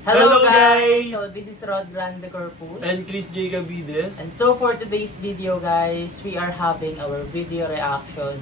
Hello guys! So this is Rod Grande Corpus. And Chris J. Gavides. And so for today's video guys, we are having our video reaction.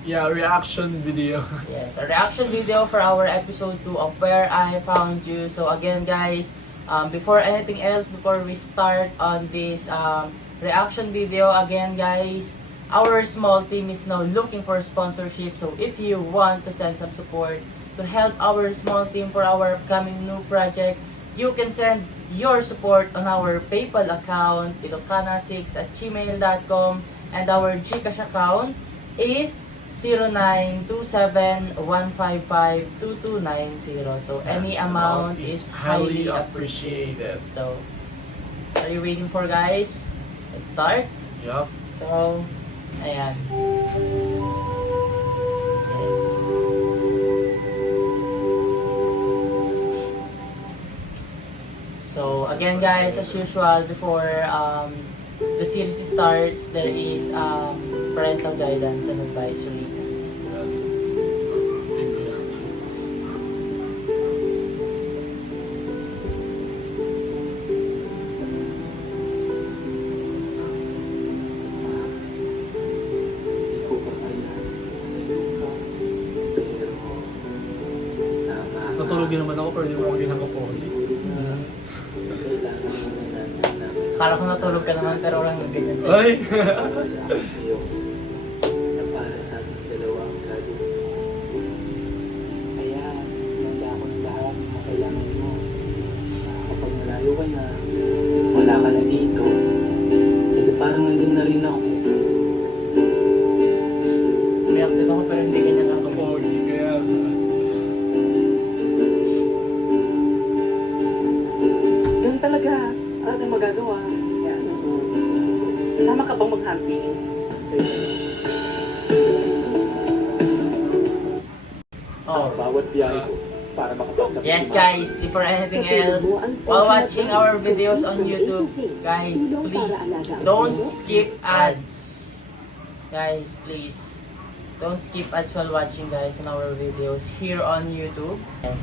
Yeah, reaction video. Yes, a reaction video for our episode 2 of Where I Found You. So again guys, before anything else, before we start on this reaction video, again guys, our small team is now looking for sponsorship. So if you want to send some support to help our small team for our upcoming new project, you can send your support on our PayPal account, ilocana6@gmail.com, and our GCash account is 0927-155-2290. So any amount is highly appreciated. So, are you waiting for guys? Let's start. Yup. So, ayan. Yes. So again guys, as usual, before the series starts, there is parental guidance and advisory. Previously. Natulog din naman ako pero hindi mo ako ginagawa. Akala ko natulog ka naman pero walang ganyan sa'yo. Ay! Na para sa ating dalawa ang gagawin mo. Kaya, handa ako ng lahat na kailangan mo. Kapag malayo ka na, wala ka na dito, edi parang nandun na rin ako. Umiyak din ako pero hindi ganyan ako. Pogi, kaya... Ganun talaga, ano tayong magagawa? Yan. Kasama ka bang mag-hunting? Oh. Bawat biyahe ko para makapagtapos. Yes guys, before anything else, while watching our videos on YouTube, guys, please don't skip ads. Guys, please don't skip ads while watching guys on our videos here on YouTube. Yes.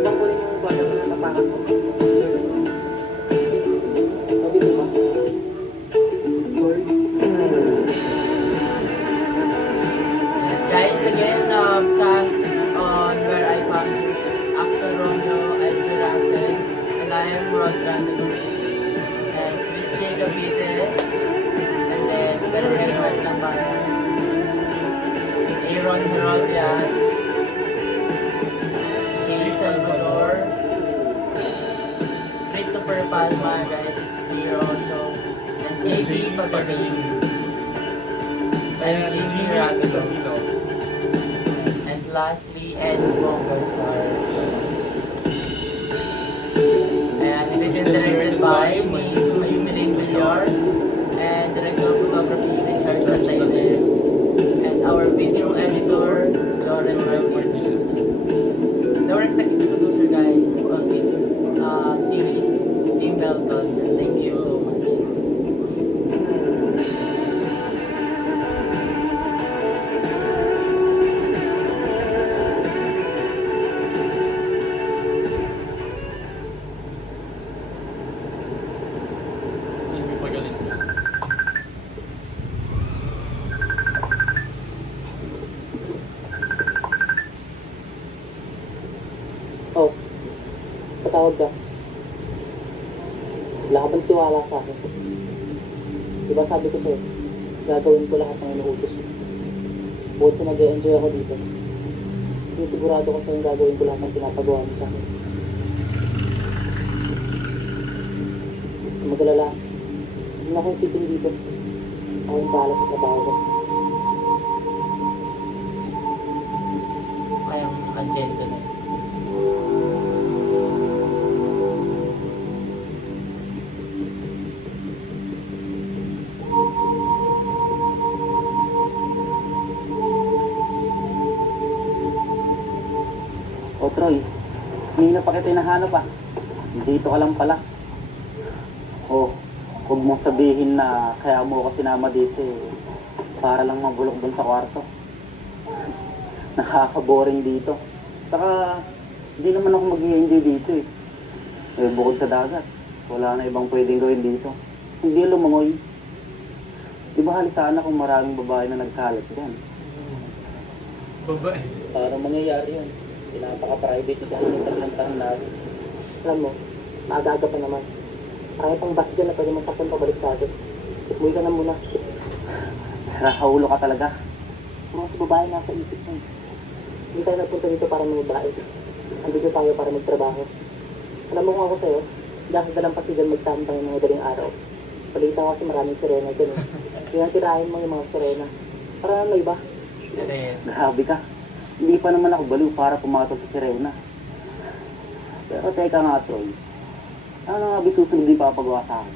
Bang kunin yung bata mo na tapakan mo? Sabi ko ba? Sorry. Guys, again, cast on Where I Found You is Axel Romeo, Edgy Russell, and I am Rod Grande and Chris J. Gavides, and then pero helmet lang ba? Aaron Herodias, Jay Salvador, Christopher Palma, guys, is here also, and JP Pagabing, and Jimmy Rapido. And lastly, Ed's Vocal Stars. And written directed by Miss Mayumiling Villar and director of photography Richard Santaines and our video editor Lauren Marquez. Our executive producer guys on this series, Tim Belton, and thank you so much. Hindi pa galing. Oh, patawag ka. Wala ka bang tiwala sa akin? Diba sabi ko sa'yo, gagawin ko lahat ng inuutos mo. Bukod sa nag-e-enjoy ako dito, hindi sigurado ko sa'yo gagawin ko lahat ng pinapagawa mo sa akin. Kung mag-alala, hindi na ako isipin dito. Ako yung bahala sa trabaho ko. Kayang agenda na yun. O Troy, hindi na pa kita hinahanap ah. Dito ka lang pala. Oh, Huwag mong sabihin na kaya mo ako sinama dito para lang mabulok dun sa kwarto. Nakaka-boring dito. Saka, hindi naman ako mag-i-enjoy dito bukod sa dagat, wala na ibang pwedeng gawin dito. Hindi lumangoy. Di ba halisana kung maraming babae na nagkalat dyan? Babae. Para mangyayari yun. Pinapaka-private na ng tatlong natin. Alam mo, maaga pa naman. Kaya pang bus dyan na pwede masaktan pabalik sa atin. Umuwi ka na muna. Rahaulo ka talaga. Mga sa babae nasa isip mo. Hindi tayo nagpunta dito para magbabae. Andito tayo para magtrabaho. Alam mo kung ako sa'yo, dahil dalang pasigan magtambang ng mga daling araw. Balita ko kasi maraming sirena dyan Kaya tirahin mo yung mga sirena. Para ano iba? Sirena. Grabe ka. Hindi pa naman ako baliw para pumato sa sirena. Pero teka nga, Troy. Ano nga ba susunod di papagawa sa akin?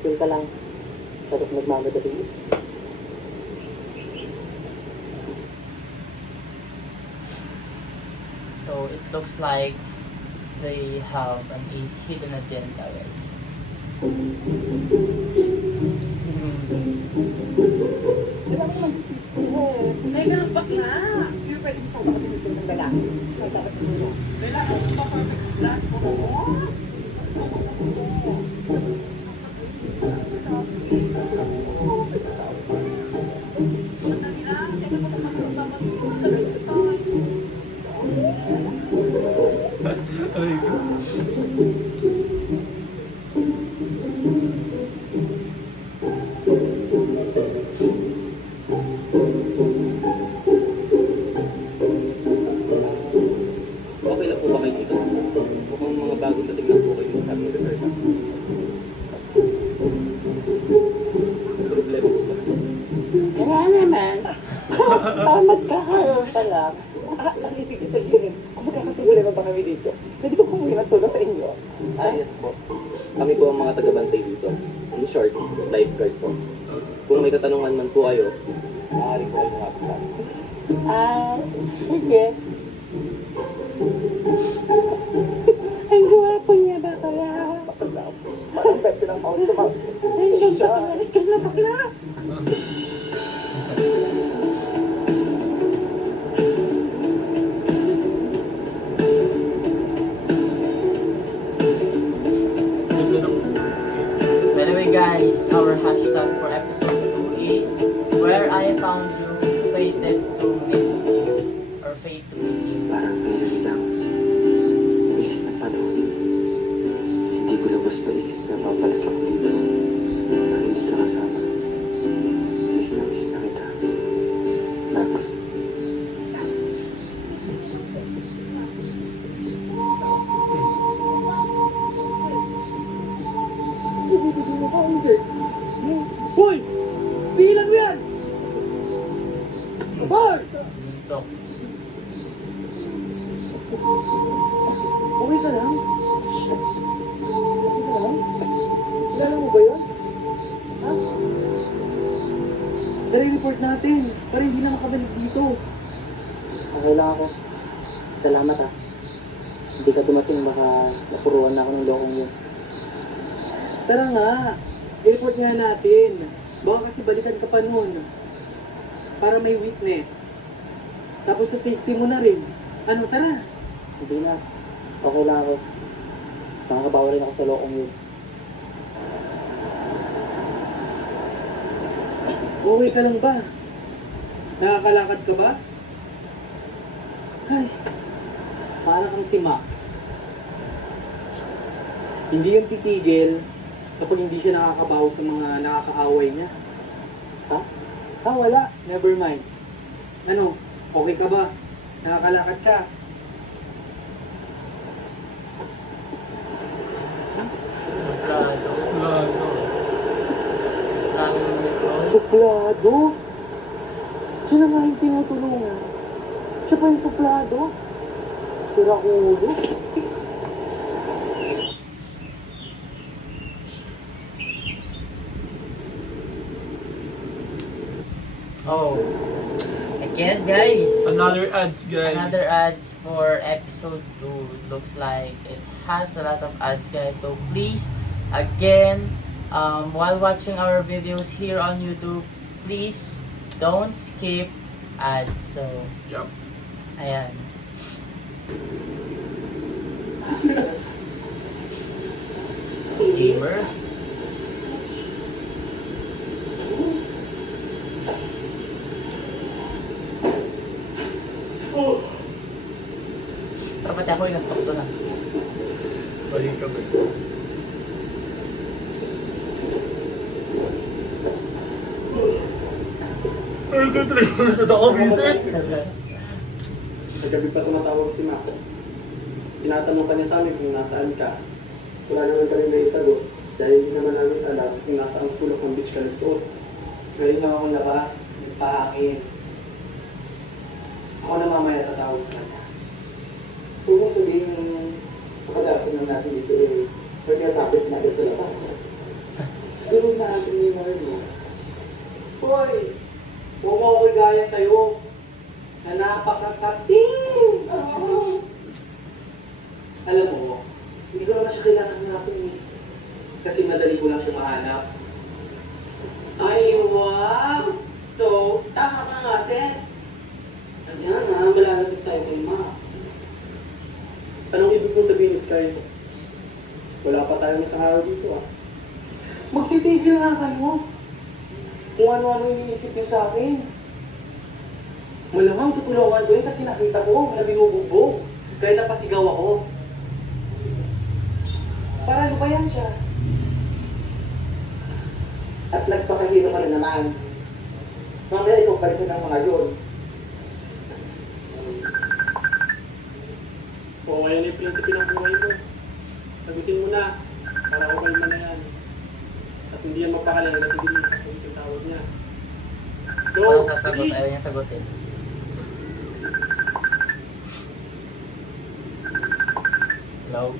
Chill ka lang. Sarap nagmamadali. So it looks like they have an hidden agenda, guys. Ganun bakla! Yung pwede mo pang makatulog ng lalaki. May dapat mo. Kailangan mo pa bakla? Oo. Aray ko. Okay lang po ba kayo dito? Mukhang mga bagong dating lang po kayo sa aming resort. Problema po ba? Kaya naman. Tamat ka karoon pa lang. Ang ibig sabihin, kung magkakatulema ba kami dito, pwede ba kumuha ng tulong sa inyo? Yes po. Kami po ang mga taga-bantay dito. In short, lifeguard po. Kung may katanungan man po kayo, maaari po kayo makapagpapag. Sige. Ang gwapo niya ba kaya? Parang pwede ng mga tumawag. Ay, ganda ka na bakla. Ganda ng... By the way, guys, our hashtag for episode 2 is Where I Found You, Fated to Meet You, or Fate to Meet You. Parang kailan lang, bilis na panahon. Hindi ko lubos maisip na babalik ako dito na hindi ka kasama. Miss na kita. Max. Hoy! Pigilan mo yan! Hoy! Dito. Okay ka lang? Okay ka lang? Kilala mo ba yun? Ha? Dari-report natin para hindi na makabalik dito. Okay lang ako. Salamat ah. Hindi ka dumating, baka napuruan na ako ng lokong yun. Tara nga, i-report nga natin. Baka kasi balikan ka pa nun. Para may witness. Tapos sa safety mo na rin. Ano, tara. Hindi na. Okay lang ako. Nakakabawa rin ako sa lokong yun. Okay ka lang ba? Nakakalakad ka ba? Ay, parang kang si Max. Hindi yung titigil kapag hindi siya nakakabaw sa mga nakakaaway niya. Ha? Wala. Never mind. Ano? Okay ka ba? Nakakalakad ka? Suplado. Suplado. Suplado nito. Suplado? Siya na nga yung tinutulungan. Siya pa yung suplado? Sira ulo. Oh. Again, guys. Another ads, guys. Another ads for episode 2. Looks like it has a lot of ads, guys. So please Again, while watching our videos here on YouTube, please don't skip ads. So, Yup. ayan. Gamer. Pero pati ako yung nagtok doon ah. Balik kami. Ay, ka-trigger na ako, Vincent. Kagabi pa tumatawag si Max. Tinatanong ka niya sa amin kung nasaan ka. Wala naman kami may sagot dahil hindi naman namin alam kung nasaan sulok ng beach ka nagsuot. Ngayon lang akong labas, nagpahangin. Ako na mamaya tatawag sa kanya. Huwag mong sabihin makadapit na natin dito eh. Huwag niya tapit natin sa labas. Siguro na natin ni Marlo. Hoy! Huwag mo ako gaya sa'yo na napakakating! Alam mo, hindi ko naman siya kailangan hanapin eh. Kasi madali ko lang siya mahanap. Ay, wow! So, tama ka nga, sis. Ayan na, malalapit tayo kay Max. Anong ibig mong sabihin, Sky? Wala pa tayong isang araw dito ah. Magsitigil nga kayo. Kung ano-ano iniisip niyo sa akin. Malamang tutulungan ko yun kasi nakita ko na binubugbog. Kaya napasigaw ako. Para ano ba yan siya? At nagpakahiro ka rin naman. Mamaya ikaw pa rin ng mga yun. Kung ngayon yung prinsipe ng buhay mo, sagutin mo na para okay man na yan. At hindi yan magpakalaga at hindi niya sasagot yung tawag niya. So, Walang sasagot, please. ayaw niya sagutin. Hello?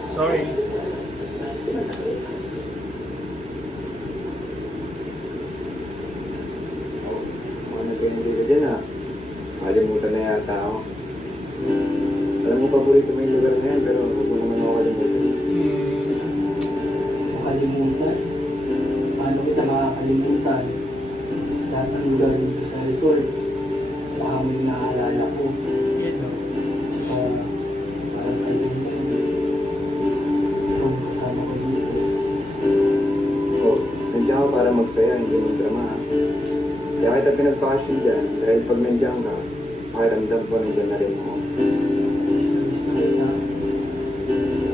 Sorry. Mga nagpinili ka dyan ah. Makalimutan na yata ako. Alam mo, paborito mo yung lugar na yan, pero huwag mo naman ako kalimutan. Makalimutan. Paano kita makakalimutan? Lahat ng lugar dito sa resort, baka may naaalala ko. Yun no? Tsaka, parang kaibigan. Ikaw ang kasama ko dito. Oh, nandiyan ka para magsaya, hindi magdrama ha. Kaya kita pinagpakasyon dyan, dahil pag nandiyan ka, pakiramdam ko nandiyan na rin ako. Miss na kita.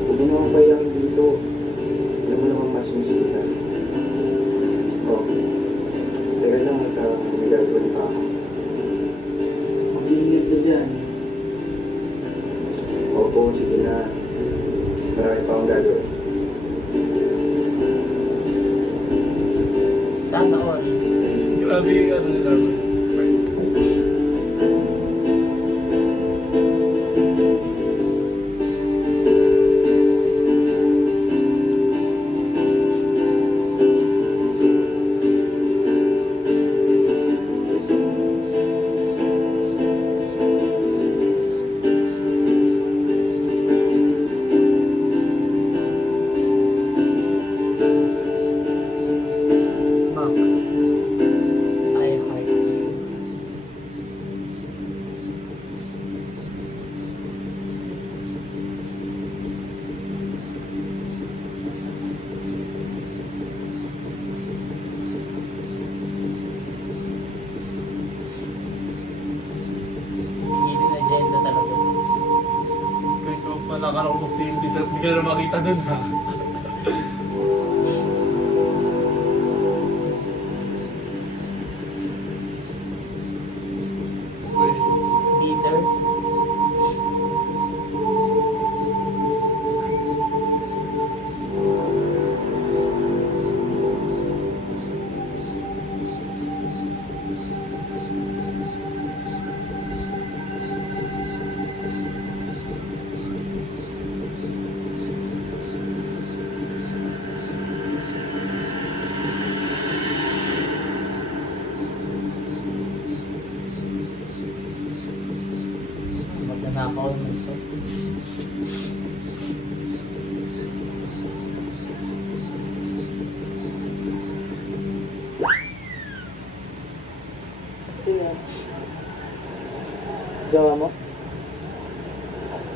Huwag mo naman payakin dito. Alam mo naman mas miss kita. Oh, teka lang at may gagawin pa ako. Mag-iingat ka dyan. Opo, sige na. Marami pa akong gagawin. Sana all. Grabe yung ano nila. Smart. Max. I heart you. Hidden agenda talaga to. Straight up pala ka lang kasi hindi ka na makita dun ha. Uy, Bitter.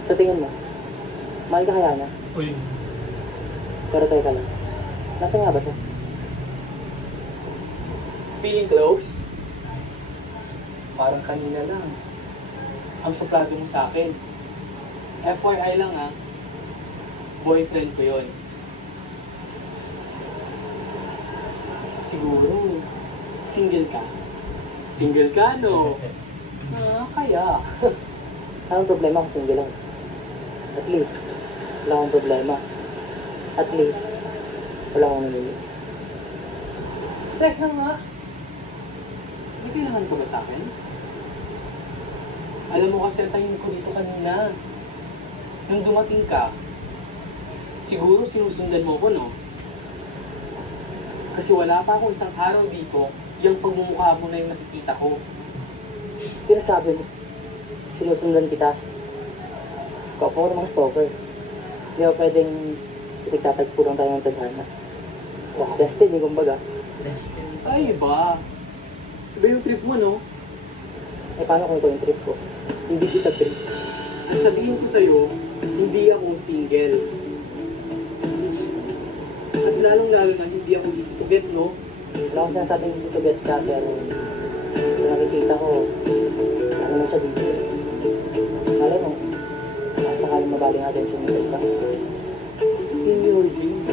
Sa tingin mo, mahal ka kaya niya? Uy, Pero teka lang, nasaan nga ba siya? Feeling close? Parang kanina lang. Ang suplado mo sa akin. FYI lang ha, boyfriend ko yon. Siguro, single ka? Single ka, no? Kaya. Anong problema kung single lang? At least, wala akong problema. At least, wala akong namilis. Teka nga. May kailangan ko ba sa akin? Alam mo kasi ang tahimik ko dito kanina. Nung dumating ka, siguro sinusundan mo ko, no? Kasi wala pa akong isang araw dito, yung pagmumukha mo na yung nakikita ko. Sinasabi mo, sinusundan kita. Kung ako namang stalker, hindi ako pwedeng itigtatagpo lang tayo ng tadhana. Wow, destiny, kumbaga. Destiny. Ay, iba. Iba yung trip mo, no? Eh, paano kung ito yung trip ko? Hindi kita trip. Ang sabihin ko sa'yo, hindi ako single. At lalong-lalo na hindi ako easy to get, no? Wala akong sinasabing easy to get ka, pero kung nakikita ko, ano na siya dito. Alam mo, sakaling mabaling attention nito ka. In your dreams.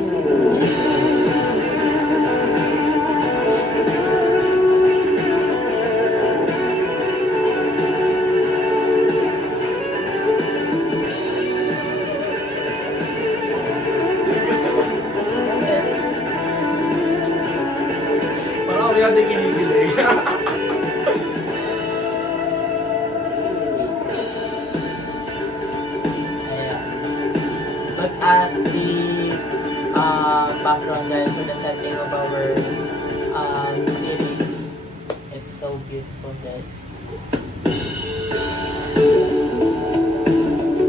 parang ako yan din kinikilig. Ayan. But at the background guys, or the setting of our series, it's so beautiful guys.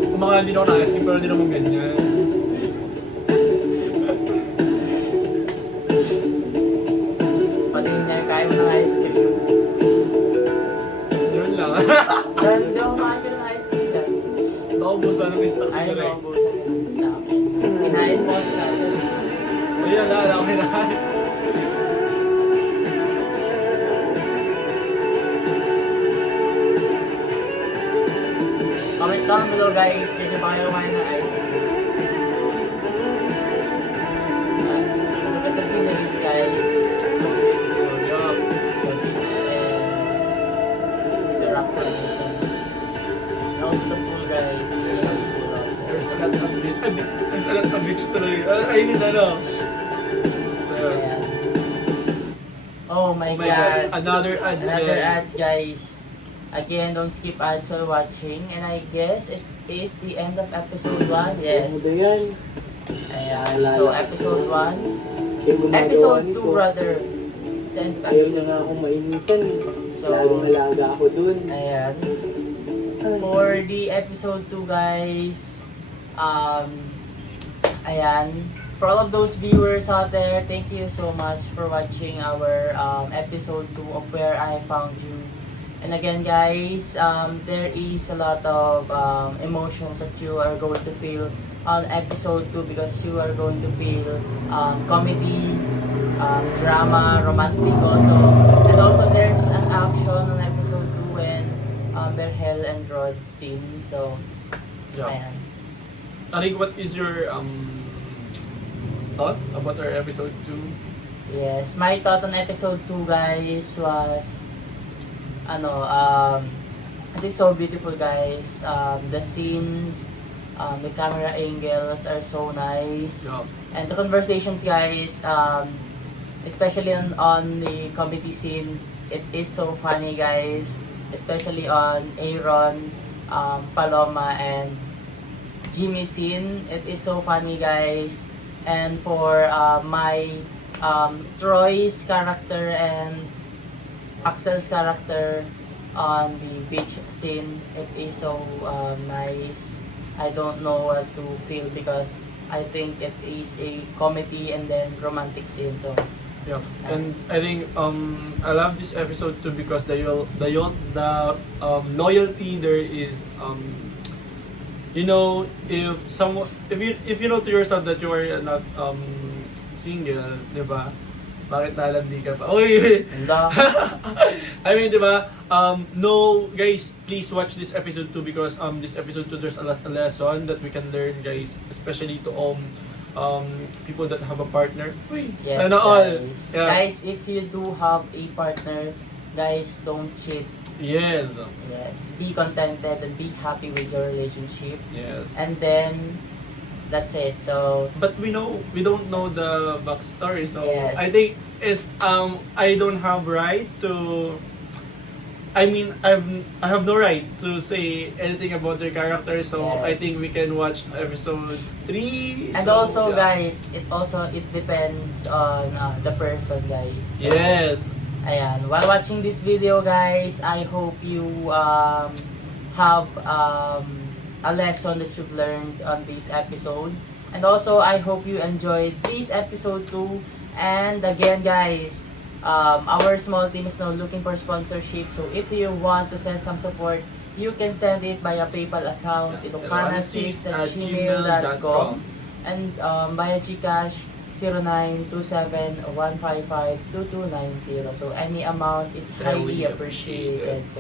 Kung mga hindi na ako nakaskip, pero hindi naman ganyan. Pati na kaya mo ng ice cream. Yun lang. Dahil hindi ako makakita ng ice cream dyan. Naubusan ng stocks Ay, ko rin. maubusan ka ng stock. Kinain mo kasi natin. Ayun, wala ako kinahin. Comment down below guys, kaya nyo ba kayo kumain ng ice cream? Look at the sceneries guys. It's so beautiful. Yup. The beach and the rock formations. And also the pool guys. Yun ang pool out there. There's a lot of beach. There's a lot of beach tuloy. I need ano. So, Ayan. Oh my oh my god. God. Another ads. Another yan. ads guys. Again, don't skip ads while watching. And I guess it is the end of episode 1. Yes. Ano ba yan? Ayan. So episode 1. Siya yung gumagawa Episode 2 nito. rather. It's the end of Ayaw na episode nga akong mainitan. So, Lalong alaga ako dun. ayan. For the episode 2 guys, ayan. For all of those viewers out there, thank you so much for watching our episode 2 of Where I Found You. And again guys, there is a lot of emotions that you are going to feel on episode 2 because you are going to feel comedy, drama, romantic also. And also there's an action on episode 2 when Berhel and Rod sing. So, Yeah. ayan. Arik, what is your thought about our episode 2? Yes, my thought on episode 2 guys was it is so beautiful guys. The scenes, the camera angles are so nice. Yup. And the conversations guys, especially on the comedy scenes, it is so funny guys. Especially on Aaron, Paloma and Jimmy scene. It is so funny guys. And for my Troy's character and Axel's character on the beach scene, it is so nice. I don't know what to feel because I think it is a comedy and then romantic scene. So Yeah, and I think I love this episode too because the loyalty there is you know, if you know to yourself that you are not single, 'di ba? Bakit nalandi ka pa? Oy. Wala. I mean, 'di ba? No, guys, please watch this episode 2 because this episode 2 there's a lot of lesson that we can learn, guys, especially to people that have a partner. Uy, Yes, sana all. guys. Yeah. Guys, if you do have a partner, guys, don't cheat. Yes. Yes, be contented and be happy with your relationship. Yes. And then, that's it. So, But we don't know the backstory, so Yes. I think it's I don't have right to. I mean, I have no right to say anything about their character, so I Yes. think we can watch episode 3. and so, also, yeah. guys, it depends on the person, guys. So, Yes. ayan, while watching this video, guys, I hope you have a lesson that you've learned on this episode. And also, I hope you enjoyed this episode too. And again, guys, our small team is now looking for sponsorship. So if you want to send some support, you can send it via PayPal account, ilocana6@gmail.com, and via GCash 0927-155-2290. So any amount is highly appreciated.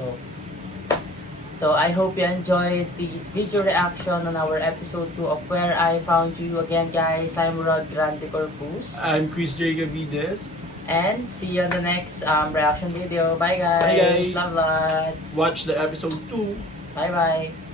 So I hope you enjoyed this video reaction on our episode 2 of Where I Found You. Again, guys, I'm Rod Grande Corpus. I'm Chris Jacobides. And see you on the next reaction video. Bye, guys. Bye, guys. Love lots. Watch the episode 2. Bye-bye.